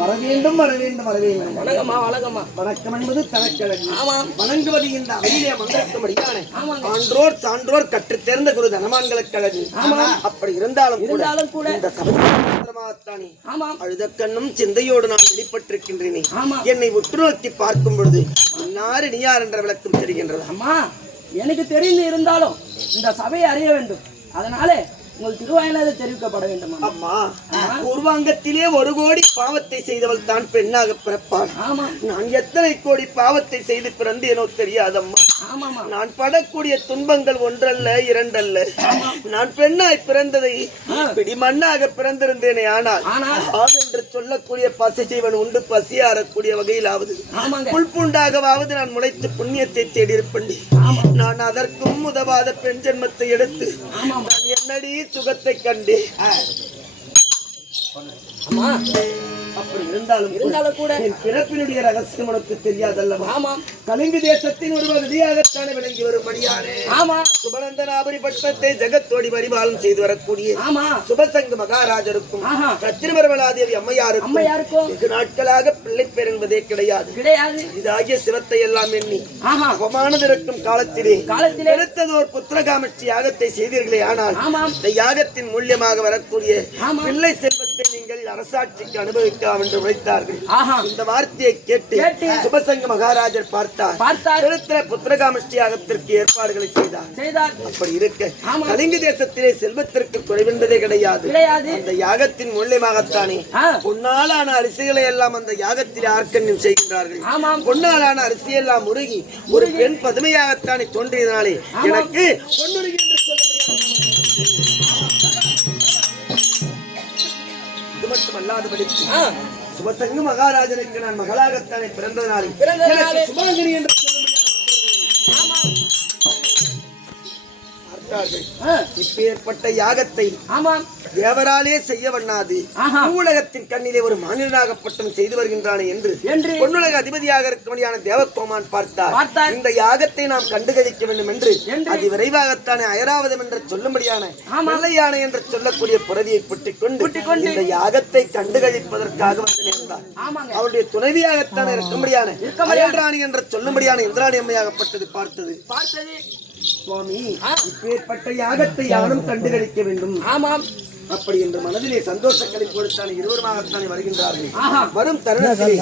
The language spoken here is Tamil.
வரவேண்டும் வரவேண்டும் வரவேண்டும். வணக்கம்மா வணக்கம்மா. வணக்கம் என்பது தனக்கழகு. ஆமாம். வணங்குவது இந்த அவையிலே மந்திரக்கும்படியான ஆன்றோர் சான்றோர் கற்று தேர்ந்த குரு தனமான்களுக்கு அழகு. அப்படி இருந்தாலும் கூட இந்த சபைத்தானே அழுத கண்ணும் சிந்தையோடு நான் வெளிப்பட்டிருக்கின்றேனே. என்னை உற்று நோக்கி பார்க்கும் பொழுது இன்னாரு நீயார் என்ற விளக்கம் தெரிகின்றது. அம்மா எனக்கு தெரிந்து இருந்தாலும் இந்த சபையை அறிய வேண்டும். அதனாலே உங்கள் திருவாயிலாக தெரிவிக்கப்பட வேண்டும். அம்மா பூர்வாங்கத்திலே 1 கோடி பாவத்தை செய்தவள் தான் பெண்ணாக பிறப்பாள். நான் எத்தனை கோடி பாவத்தை செய்து பிறந்தேனோ தெரியாதம்மா. நான் படக்கூடிய துன்பங்கள் 1 அல்ல 2 அல்ல. நான் பெண்ணாய் பிறந்ததை பிடி மண்ணாக பிறந்திருந்தேனே. ஆனால் என்று சொல்லக்கூடிய பசி செய்வன் உண்டு பசியாறக்கூடிய வகையிலாவது புல்பூண்டாகவாவது நான் முளைத்து புண்ணியத்தை தேடியிருப்பேன். நான் அதற்கும் உதவாத பெண் ஜென்மத்தை எடுத்து நான் என்னடி சுகத்தை கண்டே. அப்படி இருந்தாலும் கூட என் பிறப்பினுடைய ரகசியம் உனக்கு தெரியாதல்லவா? கலிங்கு தேசத்தின் ஒரு பகுதியாகத்தானே விளங்கி வரும்படியானே சுபநந்தனாபுரி பட்டத்தை ஜெகத்தோடி பரிபாலனம் செய்து வரக்கூடிய சுபசங்க மகாராஜருக்கும் சத்திரமரமலாதேவி அம்மையாருக்கும் வெகு நாட்களாக பிள்ளை பேர் என்பதே கிடையாது. இதாகிய சிவத்தை எல்லாம் எண்ணி அவமானது இருக்கும் காலத்திலே எடுத்ததோர் புத்திரகாமட்சி யாகத்தை செய்தீர்களே. ஆனால் இந்த யாகத்தின் மூலியமாக வரக்கூடிய பிள்ளை செல்வத்தை நீங்கள் காலத்தில் அரசாட்சிக்கு அனுபவிக்கலாம் என்று உழைத்தார்கள். ஆஹா. இந்த வார்த்தையை கேட்டு சுபசங்க மகாராஜர் பார்த்தார். திருத்திர புத்திரகாமஷ்டி யாகத்திற்கு ஏற்பாடுகளை செய்தார். அப்படி இருக்க கலிங்க தேசத்திலே செல்வத்திற்கு குறைவென்பதே கிடையாது. அந்த யாகத்தின் மூலியமாகத்தானே பொன்னாலான அரிசிகளை எல்லாம் அந்த யாகத்தில் ஆர்க்கண்யம் செய்கின்றார்கள். பொன்னாலான அரிசியெல்லாம் உருகி ஒரு பெண் பதுமையாகத்தானே தோன்றியதனாலே எனக்கு பொன்னுருகி என்று சொல்ல முடியாது. இது மட்டுமல்லாதபடி சுபசங்க மகாராஜனுக்கு நான் மகளாகத்தானே பிறந்ததனாலே எனக்கு சுபாங்கினி என்று சொல்ல முடியாது. இப்பேற்பட்ட யாகத்தை தேவராலே செய்ய வண்ணாது பூவுலகத்தின் கண்ணிலே ஒரு மாநிலனாகப்பட்டம் செய்து வருகின்றானே என்று பொன்னுலக அதிபதியாக இருக்கக்கூடிய தேவகோமான் பார்த்தார். இந்த யாகத்தை நாம் கண்டுகளிக்க வேண்டும் என்று அதி விரைவாகத்தானே அயராவதம் என்று சொல்லும்படியான வெள்ளையானை என்று சொல்லக்கூடிய புறவியை புட்டிக் கொண்டு இந்த யாகத்தை கண்டுகளிப்பதற்காக வந்து நேர்ந்தார். அவருடைய துணைவியாகத்தானே இருக்கும்படியான அயல்ராணி என்று சொல்லும்படியான இந்திராணி அம்மையாகப்பட்டது பார்த்தது. சுவாமி, இப்பேற்பட்ட யாகத்தை யாரும் கண்டுகளிக்க வேண்டும். அப்படி என்று மனதிலே சந்தோஷ களிப்போடு இருவருமாகத்தானே வருகின்றார்கள். வரும் தருணத்திலே